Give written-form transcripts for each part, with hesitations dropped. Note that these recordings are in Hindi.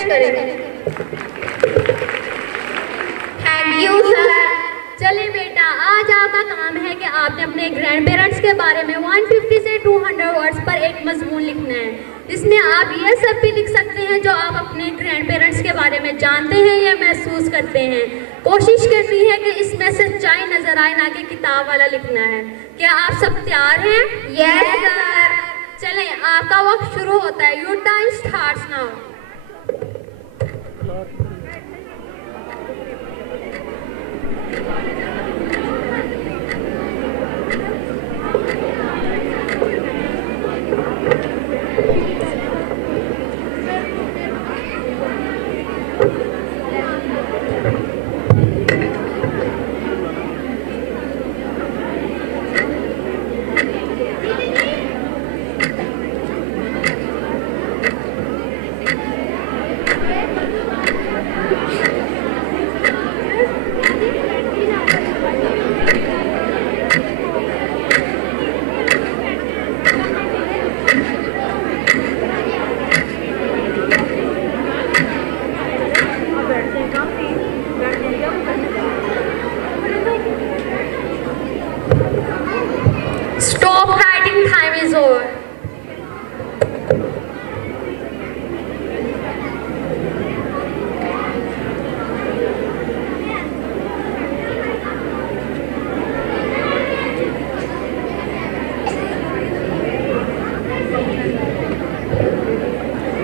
पेश करेंगे। Thank you sir. चलिए बेटा, आज आपका काम है कि आपने अपने ग्रैंड पेरेंट्स के बारे में 150 से 200 वर्ड्स पर एक मजमून लिखना है, जिसमें आप ये सब भी लिख सकते हैं जो आप अपने ग्रैंड पेरेंट्स के बारे में जानते हैं या महसूस करते हैं। कोशिश करनी है कि इसमें सच्चाई नजर आए, ना कि किताब वाला लिखना है। क्या आप सब तैयार हैं? Yes sir. चलें, आपका वक्त शुरू होता है। Your time starts now. Stop writing, time is over.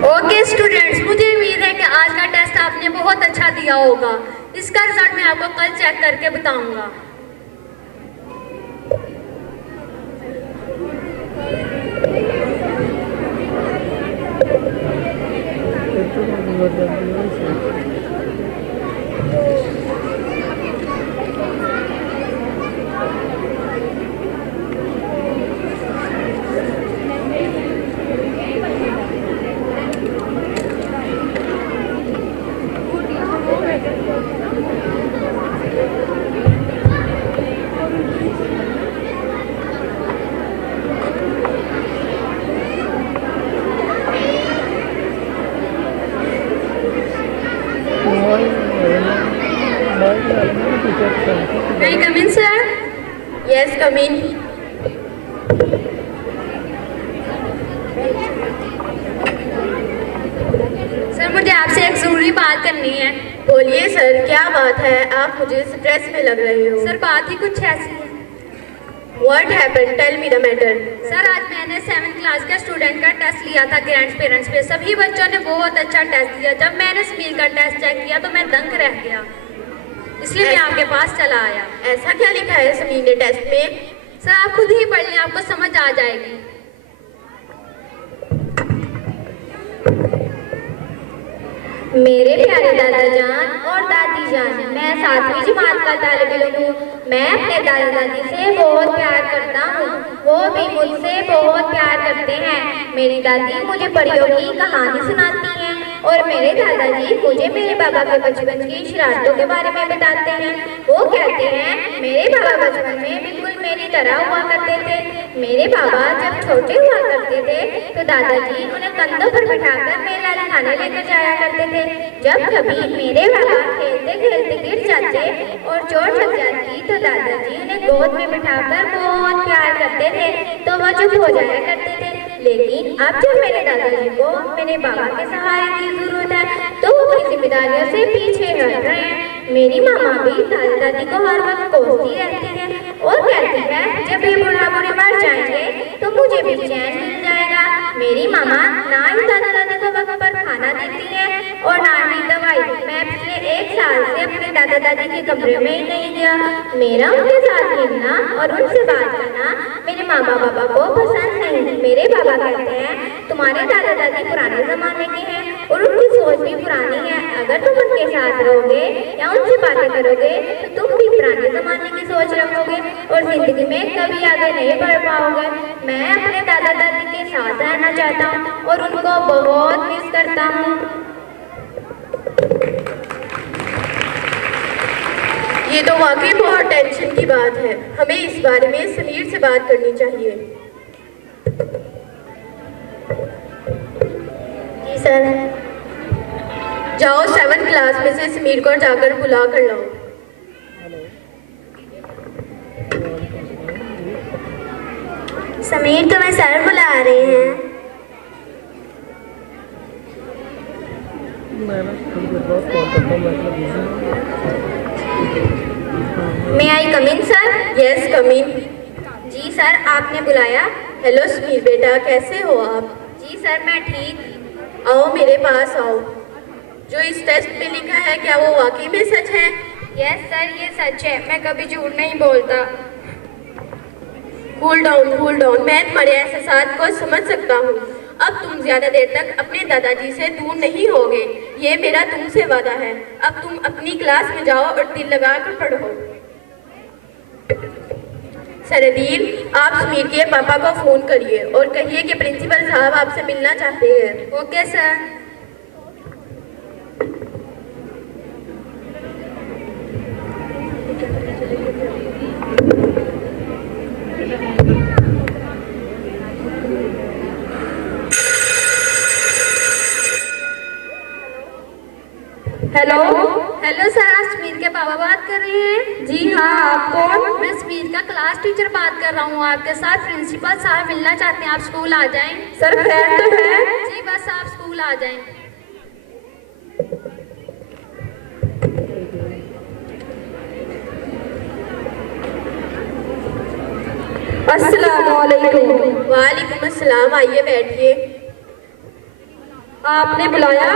Okay students, मुझे उम्मीद है कि आज का टेस्ट आपने बहुत अच्छा दिया होगा। इसका रिजल्ट मैं आपको कल चेक करके बताऊंगा। May I come in, sir? Yes come in. Sir, मुझे आपसे एक जरूरी बात करनी है। बोलिए सर, क्या बात है? आप मुझे स्ट्रेस में लग रहे हो। सर, बात ही कुछ ऐसी है। What happened? Tell me the matter. Sir, आज मैंने 7th क्लास के स्टूडेंट का टेस्ट लिया था ग्रैंड पेरेंट्स पे। सभी बच्चों ने बहुत अच्छा टेस्ट दिया। जब मैंने स्मील का टेस्ट चेक किया तो मैं दंग रह गया, इसलिए मैं आपके पास चला आया। ऐसा क्या लिखा है समीर ने टेस्ट में? सर, आप खुद ही पढ़ लें, आपको समझ आ जाएगी। मेरे प्यारे दादा जान और दादी जान, मैं 7वीं जमात का तालिब इल्म हूँ। मैं अपने दादा दादी से बहुत प्यार करता हूँ, वो भी मुझसे बहुत प्यार करते हैं। मेरी दादी मुझे परियों की कहानी सुनाती हैं और मेरे दादाजी मुझे मेरे बाबा के बचपन की शरारतों के बारे में बताते हैं। वो कहते हैं मेरे बाबा बचपन में बिल्कुल मेरी तरह हुआ करते थे। मेरे बाबा जब छोटे हुआ करते थे तो दादाजी उन्हें कंधों पर बिठाकर मेला दिखाने लेकर जाया करते थे। जब कभी मेरे बाबा खेलते खेलते गिर जाते और चोट लग जाती तो दादाजी उन्हें गोद में बिठाकर बहुत प्यार करते थे, तो वो चुप हो जाया करते थे। लेकिन अब जब मेरे दादाजी को मेरे बाबा के सहारे की जरूरत है तो वो अपनी जिम्मेदारियों से पीछे हट रहे हैं। मेरी मामा भी दादा दादी को हर वक्त कोसती रहती है और कहती है जब ये बूढ़ा बूढ़ी मर जाएंगे तो मुझे भी चैन मिल जाएगा। मेरी मामा ना ही दादा दादी को वक्त पर खाना देती है और ना ही दवाई। मैं पिछले 1 साल से अपने दादा दादी के कमरे में ही नहीं गया। मेरा उनके साथ मिलना और उनसे बात करना मेरे मामा बाबा को पसंद नहीं। मेरे बाबा कहते हैं तुम्हारे दादा दादी पुराने जमाने के हैं और उनकी सोच भी पुरानी है। अगर तुम उनके साथ रहोगे या उनसे बातें करोगे तो तुम भी पुराने जमाने की सोच रखोगे और जिंदगी में कभी आगे नहीं बढ़ पाओगे। मैं अपने दादा दादी के साथ रहना चाहता हूँ और उनको बहुत मिस करता हूँ। ये तो वाकई बहुत टेंशन की बात है। हमें इस बारे में समीर से बात करनी चाहिए। जी सर। जाओ 7th क्लास में से समीर को जाकर बुला कर लाओ। समीर, तुम्हें सर बुला रहे हैं। May I come in, sir? Yes come in. जी सर, आपने बुलाया? हेलो समीर बेटा, कैसे हो आप? जी सर, मैं ठीक। आओ मेरे पास आओ। जो इस टेस्ट में लिखा है क्या वो वाकई में सच है? यस सर, ये सच है, मैं कभी झूठ नहीं बोलता। कूल डाउन, मैं तुम्हारे एहसास को समझ सकता हूँ। अब तुम ज्यादा देर तक अपने दादाजी से दूर नहीं होगे, ये मेरा तुमसे वादा है। अब तुम अपनी क्लास में जाओ और दिल लगा कर पढ़ो। सरदीन, आप समीर के पापा को फोन करिए और कहिए कि प्रिंसिपल साहब आपसे मिलना चाहते हैं। Okay sir. हेलो सर, आप समीर के पापा बात कर रहे हैं? जी हाँ, आप कौन? मैं समीर का क्लास टीचर बात कर रहा हूँ। आपके साथ प्रिंसिपल साहब मिलना चाहते हैं, आप स्कूल आ जाएं। सर खैर तो है? जी बस आप स्कूल आ जाएं। अस्सलामुअलैकुम। वालेकुम अस्सलाम, आइए बैठिए। आपने बुलाया?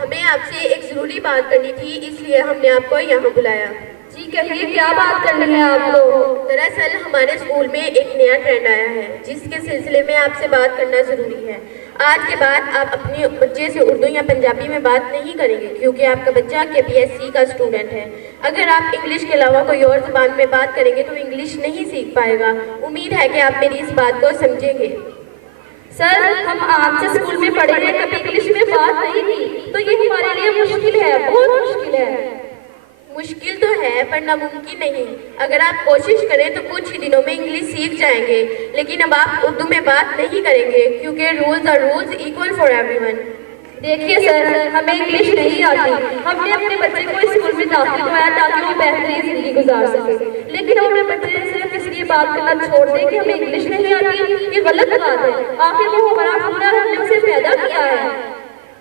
हमें आपसे एक जरूरी बात करनी थी, इसलिए हमने आपको यहाँ बुलाया। जी कहिए, क्या बात करनी है आपको? दरअसल हमारे स्कूल में एक नया ट्रेंड आया है जिसके सिलसिले में आपसे बात करना जरूरी है। आज के बाद आप अपने बच्चे से उर्दू या पंजाबी में बात नहीं करेंगे क्योंकि आपका बच्चा KPSC का स्टूडेंट है। अगर आप इंग्लिश के अलावा कोई और जुबान में बात करेंगे तो इंग्लिश नहीं सीख पाएगा। उम्मीद है कि आप मेरी इस बात को समझेंगे। सर, हम आपसे स्कूल में पढ़े हैं, कभी इंग्लिश में बात नहीं की, तो ये हमारे लिए मुश्किल है, बहुत मुश्किल है। मुश्किल तो है पर नामुमकिन नहीं। अगर आप कोशिश करें तो कुछ ही दिनों में इंग्लिश सीख जाएंगे, लेकिन अब आप उर्दू में बात नहीं करेंगे क्योंकि rules are rules equal for everyone. देखिए सर, हमें इंग्लिश नहीं आती। हमने अपने बच्चे को स्कूल में दाखिल करवाया ताकि वो बेहतरीन जिंदगी गुजार सके, लेकिन हम अपने बच्चे से सिर्फ इसलिए बात करना छोड़ दें कि हमें इंग्लिश नहीं आती, ये गलत बात है। आखिर वो हमारा हुनर, हमने उसे पैदा किया है।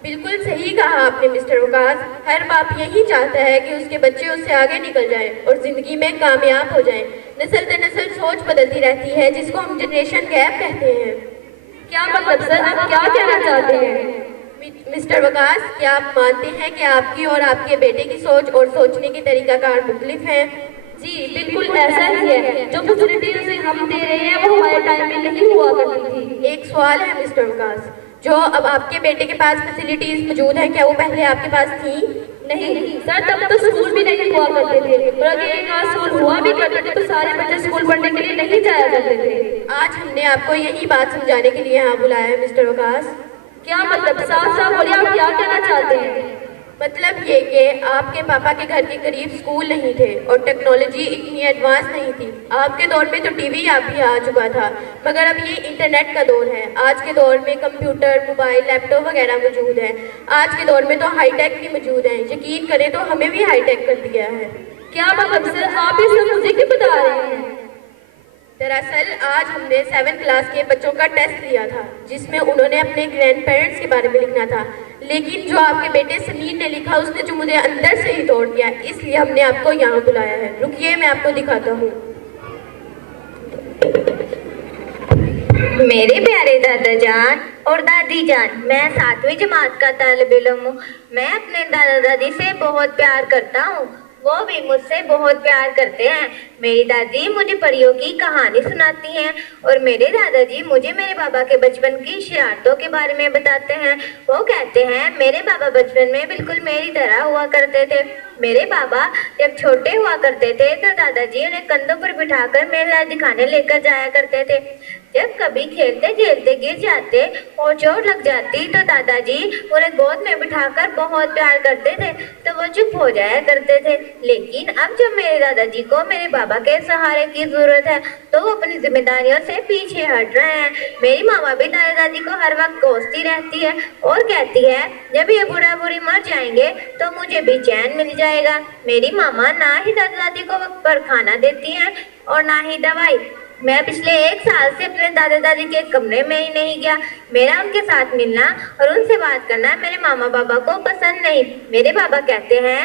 बिल्कुल सही कहा आपने मिस्टर वकास। हर बाप यही चाहता है कि उसके बच्चे उससे आगे निकल जाएं और जिंदगी में कामयाब हो जाएं। नस्ल दर नस्ल सोच बदलती रहती है जिसको हम जनरेशन गैप कहते हैं। क्या मतलब सर, आप क्या कहना चाहते हैं? मिस्टर वकास, क्या आप मानते हैं कि आपकी और आपके बेटे की सोच और सोचने के तरीकाकार मुख्तलिफ हैं? जी बिल्कुल ऐसा ही है। जो फैसिलिटीज हम दे रहे हैं वो हमारे टाइम में नहीं हुआ करती थी। एक सवाल है मिस्टर वकास, जो अब आपके बेटे के पास फैसिलिटीज मौजूद हैं, क्या वो पहले आपके पास थी? नहीं सर, तब तो स्कूल भी नहीं हुआ करते थे, और अगर एक आध स्कूल हुआ भी करते थे तो सारे बच्चे स्कूल पढ़ने के लिए नहीं जाया करते थे। आज हमने आपको यही बात समझाने के लिए यहाँ बुलाया है मिस्टर वकास। क्या मतलब? साफ साफ बोलिए, आप क्या कहना चाहते हैं? मतलब ये कि आपके पापा के घर के करीब स्कूल नहीं थे और टेक्नोलॉजी इतनी एडवांस नहीं थी। आपके दौर में तो टीवी आप भी आ चुका था, मगर अब ये इंटरनेट का दौर है। आज के दौर में कंप्यूटर, मोबाइल, लैपटॉप वगैरह मौजूद हैं। आज के दौर में तो हाईटेक भी मौजूद है। यकीन करें तो हमें भी हाईटेक कर दिया है। क्या मतलब सर, आप ये सब मुझे क्यों बता रहे हैं? दरअसल आज हमने 7th क्लास के बच्चों का टेस्ट लिया था जिसमें उन्होंने अपने ग्रैंड पेरेंट्स के बारे में लिखना था, लेकिन जो आपके बेटे समीर ने लिखा उसने जो मुझे अंदर से ही तोड़ दिया, इसलिए हमने आपको यहाँ बुलाया है। रुकिए, मैं आपको दिखाता हूँ। मेरे प्यारे दादा जान और दादी जान, मैं 7वीं जमात का तालिब इल्म हूँ। मैं अपने दादा दादी से बहुत प्यार करता हूँ, वो भी मुझसे बहुत प्यार करते हैं। मेरी दादी मुझे परियों की कहानी सुनाती हैं और मेरे दादाजी मुझे मेरे बाबा के बचपन की शरारतों के बारे में बताते हैं। वो कहते हैं मेरे बाबा बचपन में बिल्कुल मेरी तरह हुआ करते थे। मेरे बाबा जब छोटे हुआ करते थे तो दादाजी उन्हें कंधों पर बिठाकर मेला दिखाने लेकर जाया करते थे। जब कभी खेलते खेलते गिर जाते और चोट लग जाती तो दादाजी उन्हें गोद में बिठाकर बहुत प्यार करते थे तो वो चुप हो जाया करते थे। लेकिन अब जब मेरे दादाजी को मेरे बाबा के सहारे की जरूरत है तो वो अपनी जिम्मेदारियों से पीछे हट रहे हैं। मेरी मामा भी दादा दादी को हर वक्त कोसती रहती है और कहती है जब ये बूढ़ा बूढ़ी मर जाएंगे तो मुझे भी चैन मिल जाएगा। मेरी मामा ना ही दादा दादी को वक्त पर खाना देती है और ना ही दवाई। मैं पिछले 1 साल से अपने दादा दादी के कमरे में ही नहीं गया। मेरा उनके साथ मिलना और उनसे बात करना मेरे मामा बाबा को पसंद नहीं। मेरे बाबा कहते हैं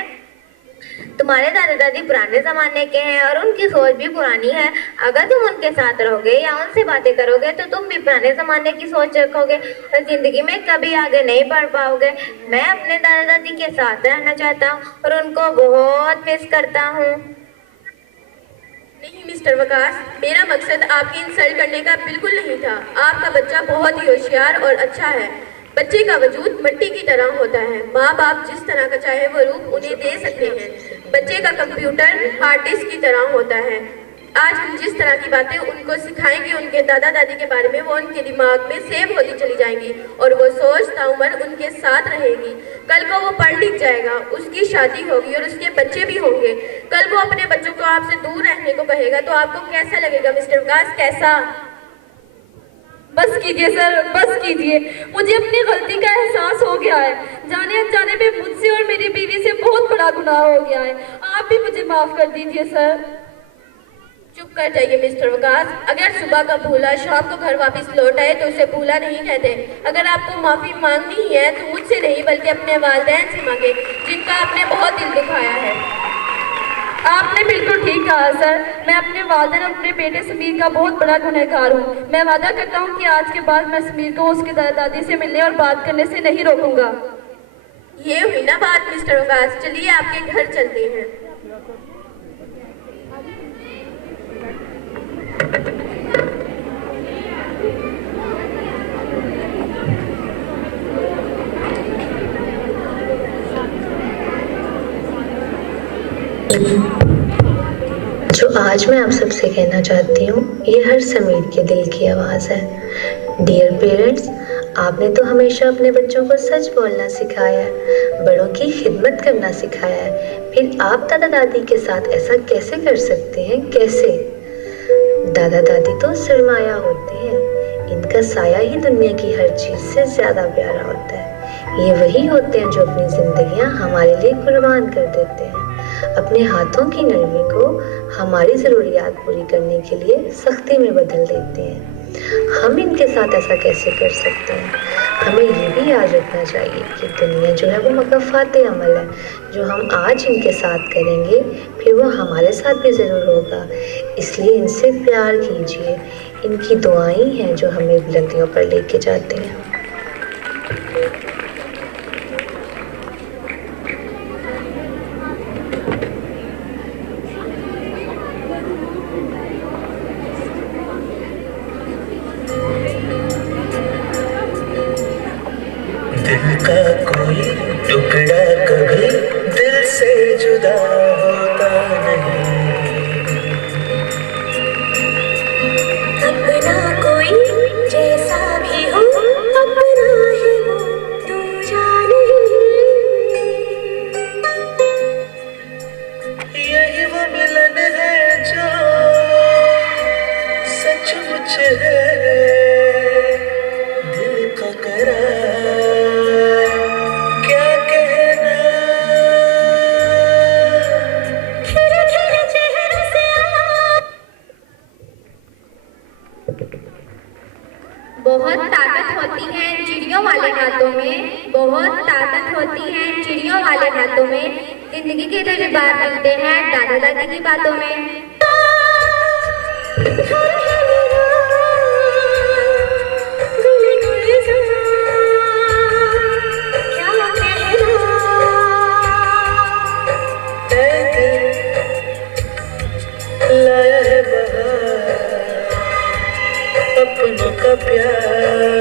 तुम्हारे दादा दादी पुराने जमाने के हैं और उनकी सोच भी पुरानी है। अगर तुम उनके साथ रहोगे या उनसे बातें करोगे तो तुम भी पुराने जमाने की सोच रखोगे और जिंदगी में कभी आगे नहीं बढ़ पाओगे। मैं अपने दादा दादी के साथ रहना चाहता हूँ और उनको बहुत मिस करता हूँ। नहीं मिस्टर वकास, मेरा मकसद आपकी इंसल्ट करने का बिल्कुल नहीं था। आपका बच्चा बहुत ही होशियार और अच्छा है। बच्चे का वजूद मिट्टी की तरह होता है। माँ बाप जिस तरह का चाहे वो रूप उन्हें दे सकते हैं। बच्चे का कंप्यूटर हार्ड डिस्क की तरह होता है। आज हम जिस तरह की बातें उनको सिखाएंगे उनके दादा दादी के बारे में वो उनके दिमाग में सेव होती चली जाएंगी और वो सोच ताउम्र उनके साथ रहेगी। कल को वो पढ़ लिख जाएगा, उसकी शादी होगी और उसके बच्चे भी होंगे। कल को अपने बच्चों को आपसे दूर रहने को कहेगा तो आपको कैसा लगेगा मिस्टर वकास, कैसा? बस कीजिए सर, बस कीजिए। मुझे अपनी गलती का एहसास हो गया है। जाने अनजाने में मुझसे और मेरी बीवी से बहुत बड़ा गुनाह हो गया है। आप भी मुझे माफ कर दीजिए सर। चुप कर जाइए मिस्टर वकास। अगर सुबह का भूला शाम को घर वापस लौट आए तो उसे भूला नहीं कहते। अगर आपको माफी मांगनी ही है तो मुझसे नहीं बल्कि अपने वालिदैन से मांगे जिनका आपने बहुत दिल दुखाया है। आपने बिल्कुल ठीक कहा सर। मैं अपने वालिदैन और अपने बेटे समीर का बहुत बड़ा गुनहगार हूँ। मैं वादा करता हूँ कि आज के बाद मैं समीर को उसके दादा दादी से मिलने और बात करने से नहीं रोकूंगा। ये हुई ना बात मिस्टर वकास, चलिए आपके घर चलते हैं। जो आज मैं आप सबसे कहना चाहती हूँ ये हर समीर के दिल की आवाज़ है। डियर पेरेंट्स, आपने तो हमेशा अपने बच्चों को सच बोलना सिखाया है, बड़ों की खिदमत करना सिखाया है, फिर आप दादा दादी के साथ ऐसा कैसे कर सकते हैं? कैसे? दादा दादी तो सरमाया होते हैं, इनका साया ही दुनिया की हर चीज़ से ज़्यादा प्यारा होता है। ये वही होते हैं जो अपनी जिंदगियां हमारे लिए कुर्बान कर देते हैं, अपने हाथों की नरमी को हमारी ज़रूरियात पूरी करने के लिए सख्ती में बदल देते हैं। हम इनके साथ ऐसा कैसे कर सकते हैं? हमें ये भी याद रखना चाहिए कि दुनिया जो है वो मकफ़ात अमल है। जो हम आज इनके साथ करेंगे फिर वो हमारे साथ भी ज़रूर होगा। इसलिए इनसे प्यार कीजिए, इनकी दुआएं हैं जो हमें बुलंदियों पर लेके जाते हैं। दिल का कोई टुकड़ा कभी दिल से जुदा होता नहीं, अपना कोई जैसा भी हो अपना है वो दूजा नहीं। यही वो मिलन है जो सचमुच है, दिल का करार क्या कहना। खिले खिले चेहरे से बहुत ताकत होती है चिड़ियों वाले हाथों में, बहुत ताकत होती है चिड़ियों वाले हाथों में। जिंदगी के तजुर्बात मिलते हैं दादा दादी की बातों में। घर है मेरा गुले गुले सा क्या कहना। ऐ दिल लाया है बहार अपनों का प्यार।